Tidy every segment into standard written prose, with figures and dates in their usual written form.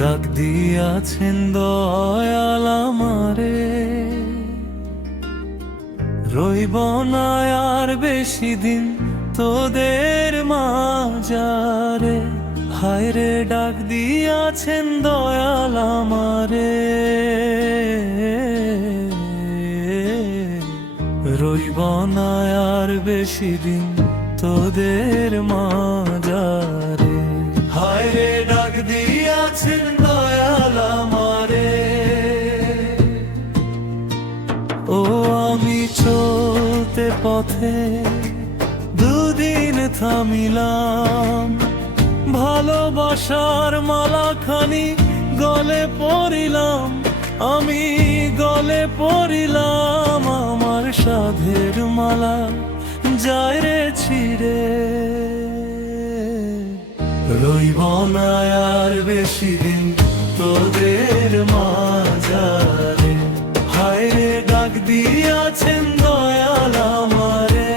ডাক দিয়াছেন দয়াল আমারে, রইব না আর বেশি দিন তোদের মাঝারে। হায় রে ডাক দিয়াছেন দয়াল আমারে, রইব না আর বেশি দিন তোদের মাঝারে। হায় রে ডাক দিয়াছেন দয়াল আমারে, ও আমি চলতে পথে দুদিন থামিলাম, ভালোবাসার মালাখানি গলে পড়িলাম, আমি গলে পড়িলাম। আমার সাধের মালা যায় রে ছিড়ে, রইব না আর বেশি দিন তোদের মাঝারে। হায় রে ডাক দিয়াছেন দয়াল আমারে,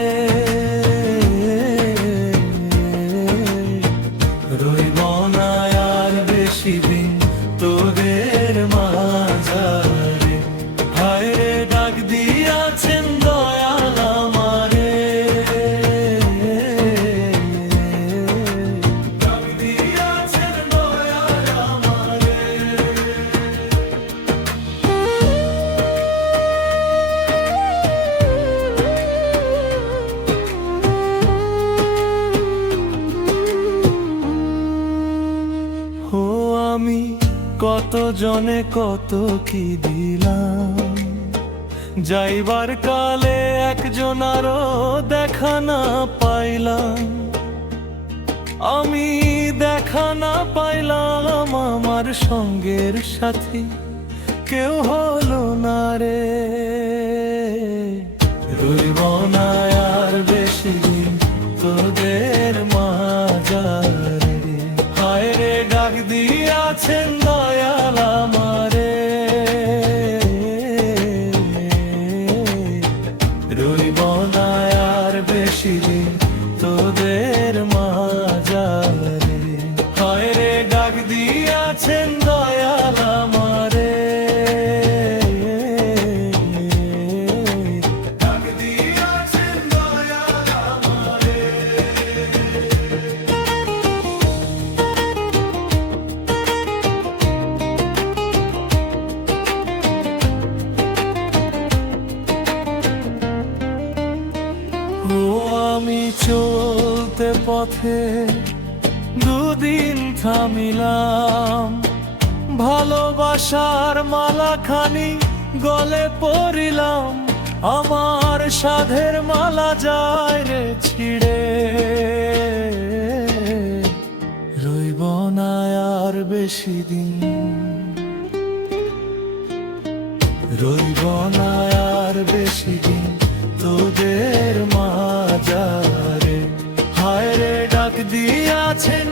রইব না আর বেশি দিন তোদের মাঝারে। হায় রে ডাক দিয়াছেন দয়াল আমারে, ডাক দিয়াছেন দয়াল আমারে। ও আমি কত জনে কত কি দিলাম, যাইবার কালে একজনারও দেখা না পাইলাম, আমি দেখা না পাইলাম। আমার সঙ্গের সাথী কেউ হলো না রে, রইব না আর বেশি দিন তোদের মাঝারে। হায় রে ডাক দিয়াছেন দয়াল আমারে, রইব না আর বেশি দিন তোদের মাঝারে। হায় রে ডাক দিয়াছেন দয়াল আমারে, ডাক দিয়াছেন দয়াল আমারে। ও আমি চলতে পথে দুদিন থামিলাম, ভালোবাসার মালাখানি গলে পড়িলাম, আমার সাধের মালা যায় রে ছিড়ে, রইব না আর বেশি দিন, রইব না আর বেশি দিন তোদের মাঝারে। হায় রে ডাক দিয়াছেন